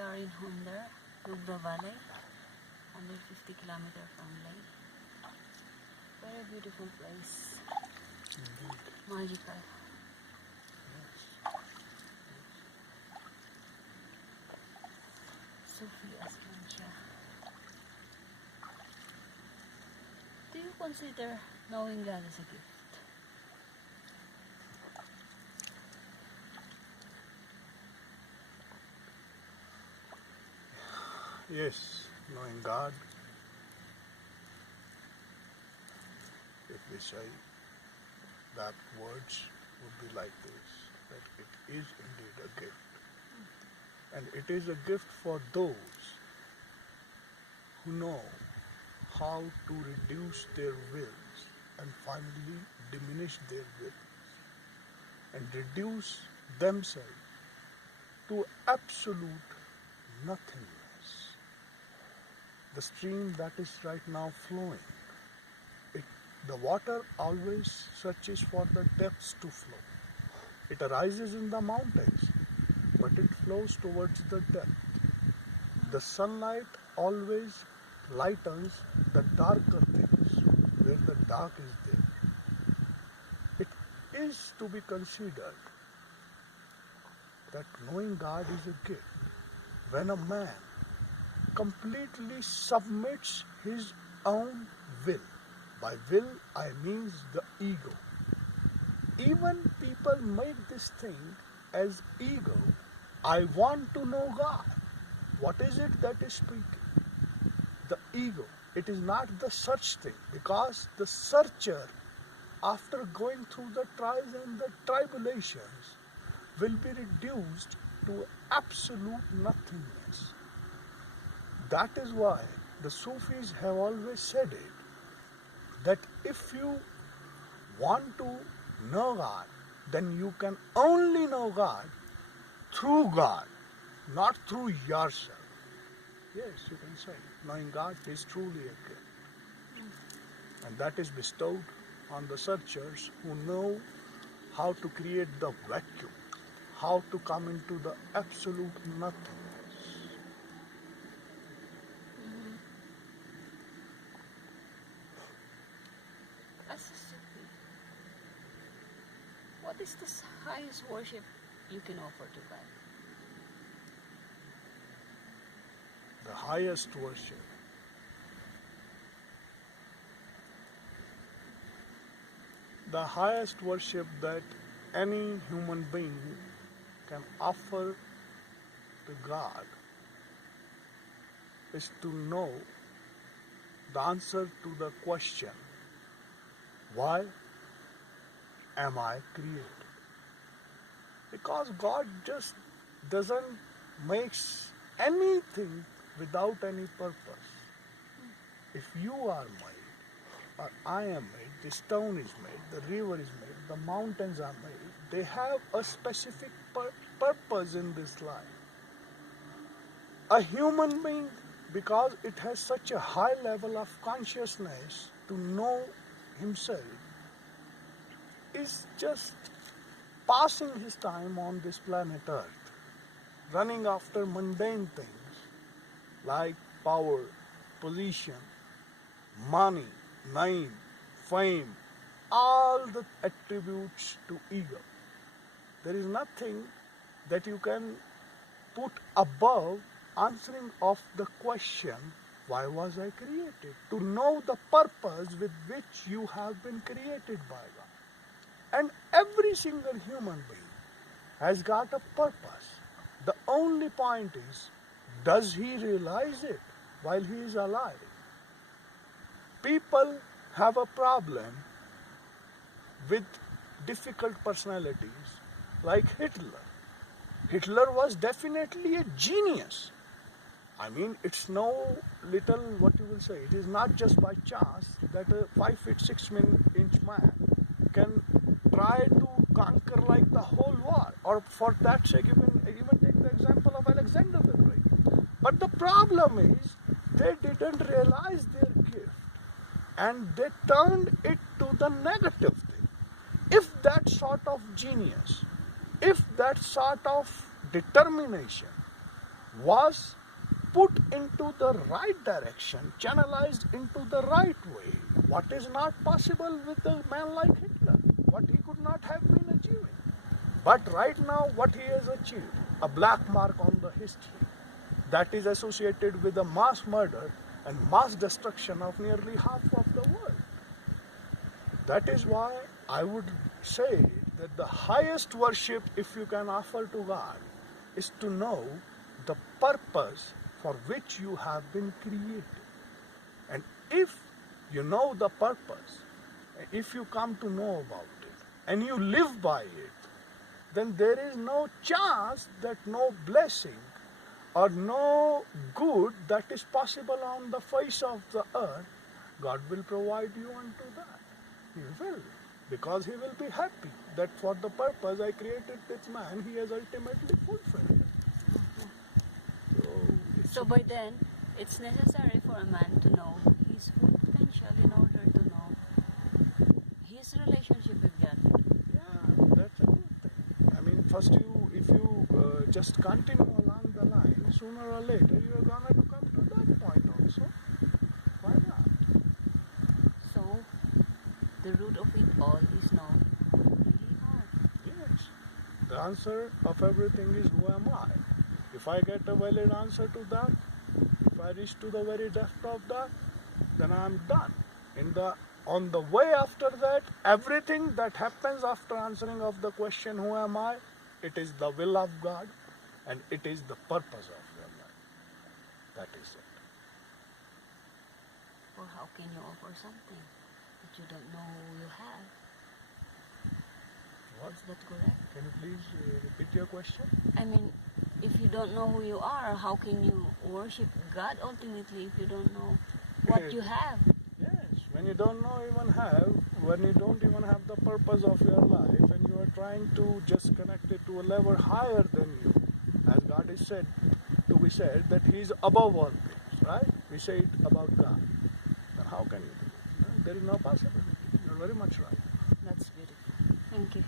are in Hunder, Nubra Valley, 150 kilometers from Leh. Very beautiful place. Indeed. Magical. Yes. Sufi Aslancha. Do you consider knowing God as a gift? Yes, knowing God, if we say that words would be like this, that it is indeed a gift. And it is a gift for those who know how to reduce their wills and finally diminish their wills and reduce themselves to absolute nothingness. The stream that is right now flowing, the water always searches for the depths to flow. It arises in the mountains, but it flows towards the depth. The sunlight always lightens the darker things, where the dark is there. It is to be considered that knowing God is a gift. When a man completely submits his own will, by will I mean the ego. Even people make this thing as ego. I want to know God. What is it that is speaking? The ego. It is not the search thing, because the searcher, after going through the trials and the tribulations, will be reduced to absolute nothingness. That is why the Sufis have always said it, that if you want to know God, then you can only know God through God, not through yourself. Yes, you can say, knowing God is truly a gift. And that is bestowed on the searchers who know how to create the vacuum, how to come into the absolute nothingness. As a Sufi, what is the highest worship you can offer to God? The highest worship. The highest worship that any human being can offer to God is to know the answer to the question, why am I created? Because God just doesn't make anything without any purpose. If you are made, or I am made, the stone is made, the river is made, the mountains are made, they have a specific purpose in this life. A human being, because it has such a high level of consciousness to know himself, is just passing his time on this planet Earth, running after mundane things like power, position, money, name, fame, all the attributes to ego. There is nothing that you can put above answering of the question, why was I created? To know the purpose with which you have been created by God. And every single human being has got a purpose. The only point is, does he realize it while he is alive? People have a problem with difficult personalities like Hitler. Hitler was definitely a genius. I mean, it's no little, what you will say, it is not just by chance that a 5 feet 6 inch man can try to conquer like the whole world. Or for that sake, you can even take the example of Alexander the Great. But the problem is, they didn't realize their gift and they turned it to the negative thing. If that sort of genius, if that sort of determination was put into the right direction, channelized into the right way. What is not possible with a man like Hitler? What he could not have been achieving. But right now, what he has achieved, a black mark on the history that is associated with a mass murder and mass destruction of nearly half of the world. That is why I would say that the highest worship, if you can offer to God, is to know the purpose for which you have been created. And if you know the purpose, if you come to know about it, and you live by it, then there is no chance that no blessing or no good that is possible on the face of the earth, God will provide you unto that. He will, because He will be happy that for the purpose I created this man, He has ultimately fulfilled it. So by then, it's necessary for a man to know his full potential in order to know his relationship with God. Yeah, that's a good thing. I mean, first if you just continue along the line, sooner or later you are gonna come to that point also. Why not? So, the root of it all is now really hard. Yes. The answer of everything is who am I? If I get a valid answer to that, if I reach to the very depth of that, then I am done. On the way after that, everything that happens after answering of the question who am I, it is the will of God and it is the purpose of your life. That is it. Or how can you offer something that you don't know you have? What? Is that correct? Can you please repeat your question? I mean, if you don't know who you are, how can you worship God ultimately if you don't know what you have? Yes, when you don't know when you don't even have the purpose of your life and you are trying to just connect it to a level higher than you, as God is said to be said that He is above all things, right? We say it about God. Then how can you do it? No, there is no possibility. You're very much right. That's beautiful. Thank you.